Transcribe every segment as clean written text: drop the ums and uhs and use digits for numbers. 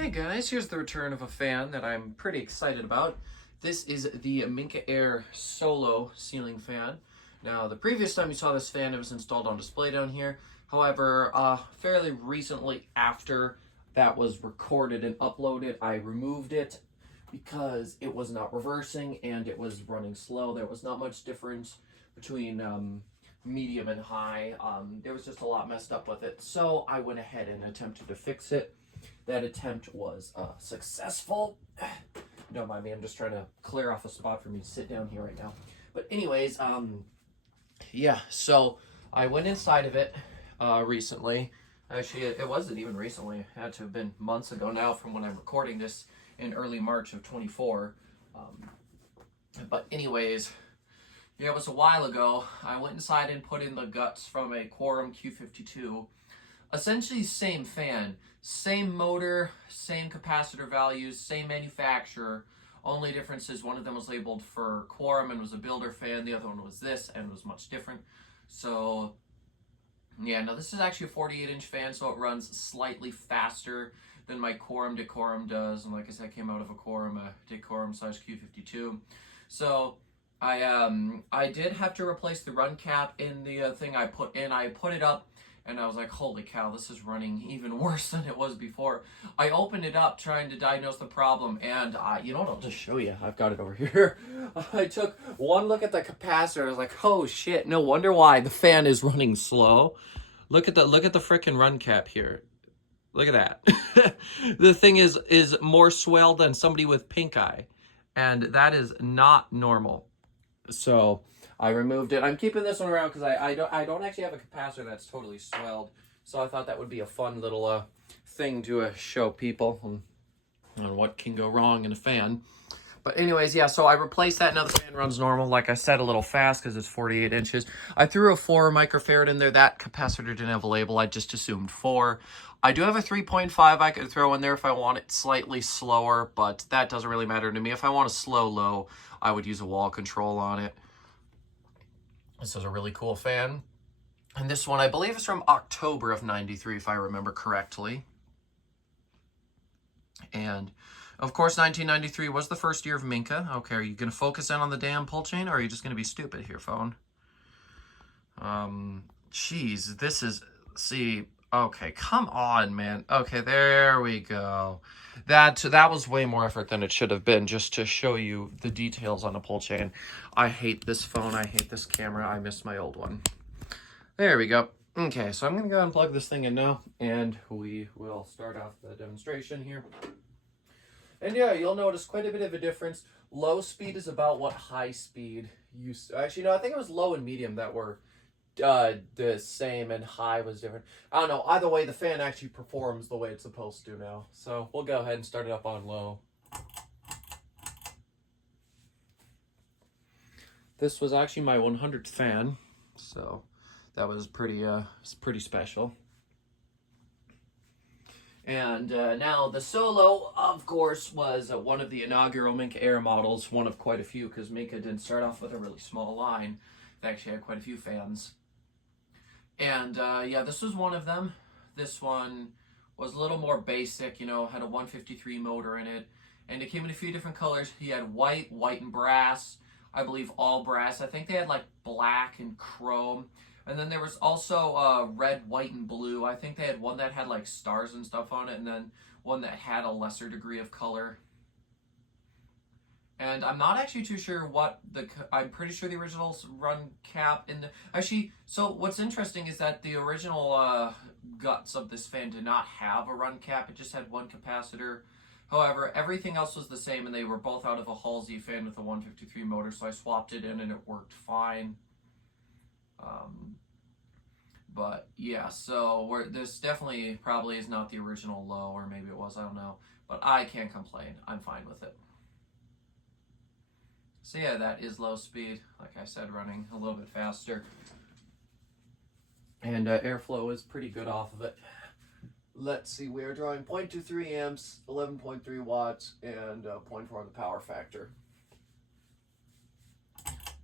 Hey guys, here's the return of a fan that I'm pretty excited about. This is the Minka Aire Solo ceiling fan. Now, the previous time you saw this fan, it was installed on display down here. However, fairly recently after that was recorded and uploaded, I removed it because it was not reversing and it was running slow. There was not much difference between medium and high. There was just a lot messed up with it. So I went ahead and attempted to fix it. That attempt was successful. Don't mind me, I'm just trying to clear off a spot for me to sit down here right now. But anyways, yeah, so I went inside of it recently. Actually, it wasn't even recently. It had to have been months ago now from when I'm recording this in early March of 24. But anyways, yeah, it was a while ago. I went inside and put in the guts from a Quorum Q52. Essentially same fan, same motor, same capacitor values, same manufacturer. Only difference is one of them was labeled for Quorum and was a builder fan. The other one was this and was much different. So yeah, now this is actually a 48-inch fan, so it runs slightly faster than my Quorum Decorum does. And like I said, I came out of a Quorum Decorum size Q52. So I did have to replace the run cap in the thing I put in. I put it up and I was like, holy cow, this is running even worse than it was before. I opened it up trying to diagnose the problem, and you know what, I'll just show you. I've got it over here. I took one look at the capacitor. I was like, oh shit, no wonder why the fan is running slow. Look at the frickin' run cap here. Look at that. The thing is more swelled than somebody with pink eye, and that is not normal. So I removed it. I'm keeping this one around because I don't actually have a capacitor that's totally swelled. So I thought that would be a fun little thing to show people on what can go wrong in a fan. But anyways, yeah, so I replaced that. Now the fan runs normal. Like I said, a little fast because it's 48 inches. I threw a 4 microfarad in there. That capacitor didn't have a label. I just assumed 4. I do have a 3.5 I could throw in there if I want it slightly slower, but that doesn't really matter to me. If I want a slow low, I would use a wall control on it. This is a really cool fan. And this one, I believe, is from October of 93, if I remember correctly. And, of course, 1993 was the first year of Minka. Okay, are you going to focus in on the damn pull chain, or are you just going to be stupid here, phone? Jeez, this is... See... Okay, come on, man. Okay, there we go. That was way more effort than it should have been, just to show you the details on a pull chain. I hate this phone. I hate this camera. I miss my old one. There we go. Okay, so I'm going to go and plug this thing in now, and we will start off the demonstration here. And yeah, you'll notice quite a bit of a difference. Low speed is about what high speed used to. Actually, no, I think it was low and medium that were the same, and high was different. I don't know. Either way, the fan actually performs the way it's supposed to now. So we'll go ahead and start it up on low. This was actually my 100th fan, so that was pretty special. And now the Solo, of course, was one of the inaugural Minka Aire models, one of quite a few, because Minka didn't start off with a really small line. They actually had quite a few fans. And yeah, this was one of them. This one was a little more basic, you know, had a 153 motor in it. And it came in a few different colors. He had white, white and brass. I believe all brass. I think they had like black and chrome. And then there was also red, white, and blue. I think they had one that had like stars and stuff on it, and then one that had a lesser degree of color. And I'm not actually too sure what I'm pretty sure the original run cap in the... Actually, so what's interesting is that the original guts of this fan did not have a run cap. It just had one capacitor. However, everything else was the same, and they were both out of a Halsey fan with a 153 motor, so I swapped it in, and it worked fine. But yeah, so this definitely probably is not the original low, or maybe it was, I don't know. But I can't complain. I'm fine with it. So yeah, that is low speed, like I said, running a little bit faster. And airflow is pretty good off of it. Let's see, we are drawing 0.23 amps, 11.3 watts, and 0.4 the power factor.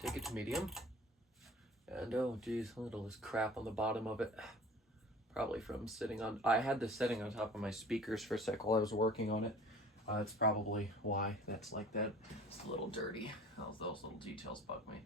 Take it to medium. And oh geez, look at all this crap on the bottom of it. Probably from sitting on, I had this sitting on top of my speakers for a sec while I was working on it. That's probably why that's like that. It's a little dirty. Those little details bug me.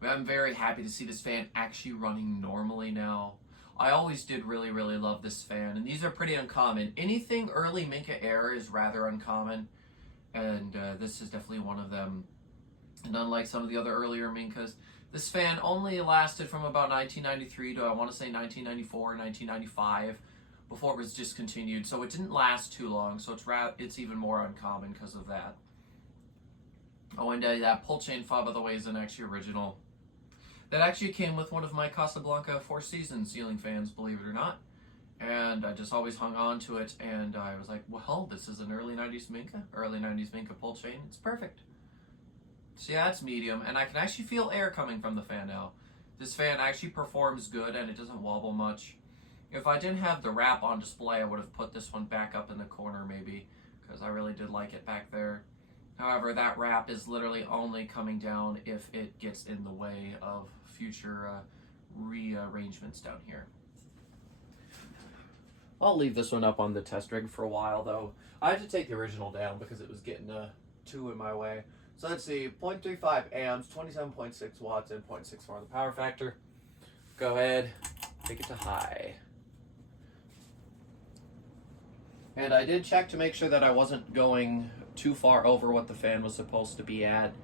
But I'm very happy to see this fan actually running normally now. I always did really, really love this fan, and these are pretty uncommon. Anything early Minka Aire is rather uncommon, and this is definitely one of them. And unlike some of the other earlier Minkas, this fan only lasted from about 1993 to, I want to say, 1994, 1995, before it was discontinued. So it didn't last too long, so it's even more uncommon because of that. Oh, and that pull chain fob, by the way, isn't actually original. That actually came with one of my Casablanca Four Seasons ceiling fans, believe it or not. And I just always hung on to it, and I was like, well, this is an early 90s Minka pull chain. It's perfect. So yeah, it's medium, and I can actually feel air coming from the fan now. This fan actually performs good, and it doesn't wobble much. If I didn't have the wrap on display, I would have put this one back up in the corner maybe, because I really did like it back there. However, that wrap is literally only coming down if it gets in the way of future rearrangements down here. I'll leave this one up on the test rig for a while, though. I had to take the original down because it was getting too in my way. So let's see, 0.35 amps, 27.6 watts, and 0.64 the power factor. Go ahead, take it to high. And I did check to make sure that I wasn't going too far over what the fan was supposed to be at.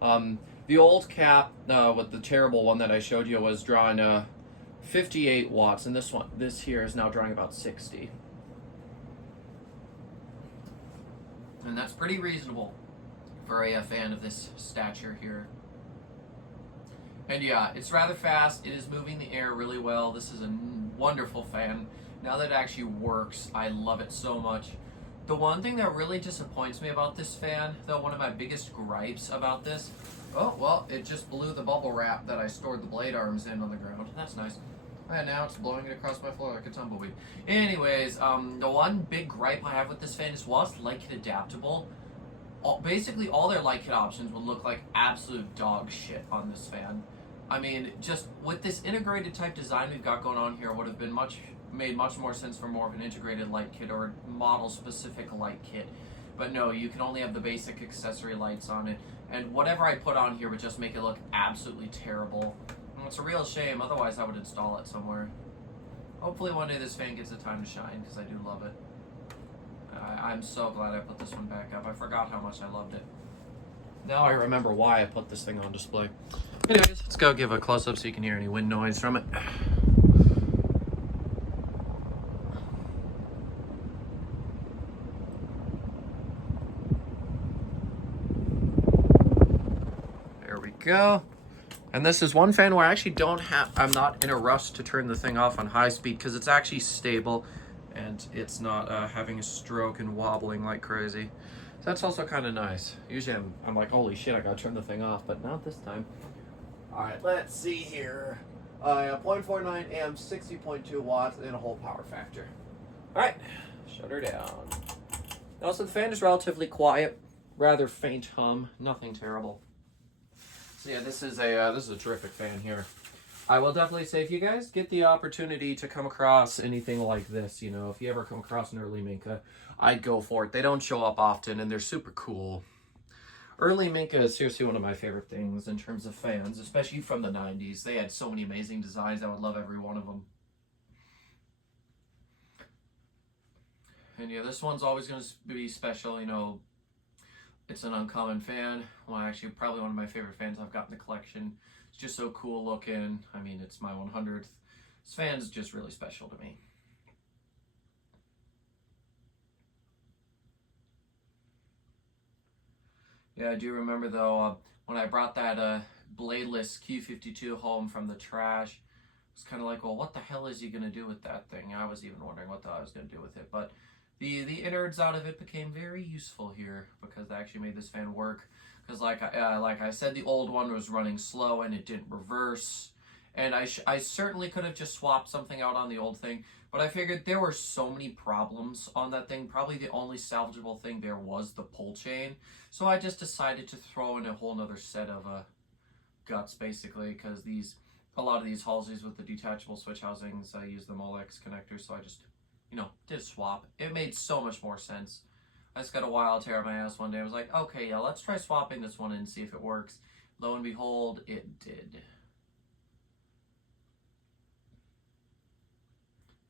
The old cap with the terrible one that I showed you was drawing 58 watts, and this here is now drawing about 60. And that's pretty reasonable for a fan of this stature here. And yeah, it's rather fast. It is moving the air really well. This is a wonderful fan. Now that it actually works, I love it so much. The one thing that really disappoints me about this fan, though, one of my biggest gripes about this, oh, well, it just blew the bubble wrap that I stored the blade arms in on the ground. That's nice. And now it's blowing it across my floor like a tumbleweed. Anyways, the one big gripe I have with this fan is while it's light kit adaptable, basically all their light kit options would look like absolute dog shit on this fan. I mean, just with this integrated type design we've got going on here, would have been made much more sense for more of an integrated light kit or a model specific light kit. But no, you can only have the basic accessory lights on it, and whatever I put on here would just make it look absolutely terrible. And it's a real shame, otherwise I would install it somewhere. Hopefully one day this fan gets the time to shine, because I do love it. I'm so glad I put this one back up. I forgot how much I loved it. Now I remember why I put this thing on display. Anyways, let's go give a close-up so you can hear any wind noise from it. There we go. And this is one fan where I actually I'm not in a rush to turn the thing off on high speed because it's actually stable and it's not having a stroke and wobbling like crazy. So that's also kind of nice. Usually I'm like, holy shit, I gotta turn the thing off, but not this time. All right, let's see here. 0.49 amps, 60.2 watts, and a whole power factor. All right, shut her down. Also, the fan is relatively quiet, rather faint hum, nothing terrible. So yeah, this is a terrific fan here. I will definitely say, if you guys get the opportunity to come across anything like this, you know, if you ever come across an early Minka, I'd go for it. They don't show up often, and they're super cool. Early Minka is seriously one of my favorite things in terms of fans, especially from the 90s. They had so many amazing designs. I would love every one of them. And yeah, this one's always going to be special, you know. It's an uncommon fan. Well, actually, probably one of my favorite fans I've got in the collection. It's just so cool looking. I mean, it's my 100th. This fan's just really special to me. Yeah, I do remember, though, when I brought that bladeless Q52 home from the trash, it was kind of like, well, what the hell is he going to do with that thing? I was even wondering what the hell I was going to do with it. But the innards out of it became very useful here because they actually made this fan work. Because like I said, the old one was running slow and it didn't reverse. And I certainly could have just swapped something out on the old thing. But I figured there were so many problems on that thing. Probably the only salvageable thing there was the pull chain. So I just decided to throw in a whole nother set of guts, basically. Because these a lot of these Halseys with the detachable switch housings, I use the Molex connectors, so I just, did a swap. It made so much more sense. I just got a wild tear on my ass one day. I was like, okay, yeah, let's try swapping this one and see if it works. Lo and behold, it did.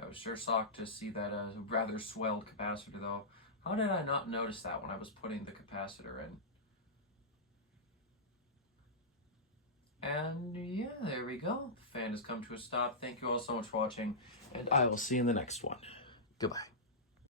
I was sure shocked to see that rather swelled capacitor, though. How did I not notice that when I was putting the capacitor in? And yeah, there we go. The fan has come to a stop. Thank you all so much for watching, and I will see you in the next one. Goodbye.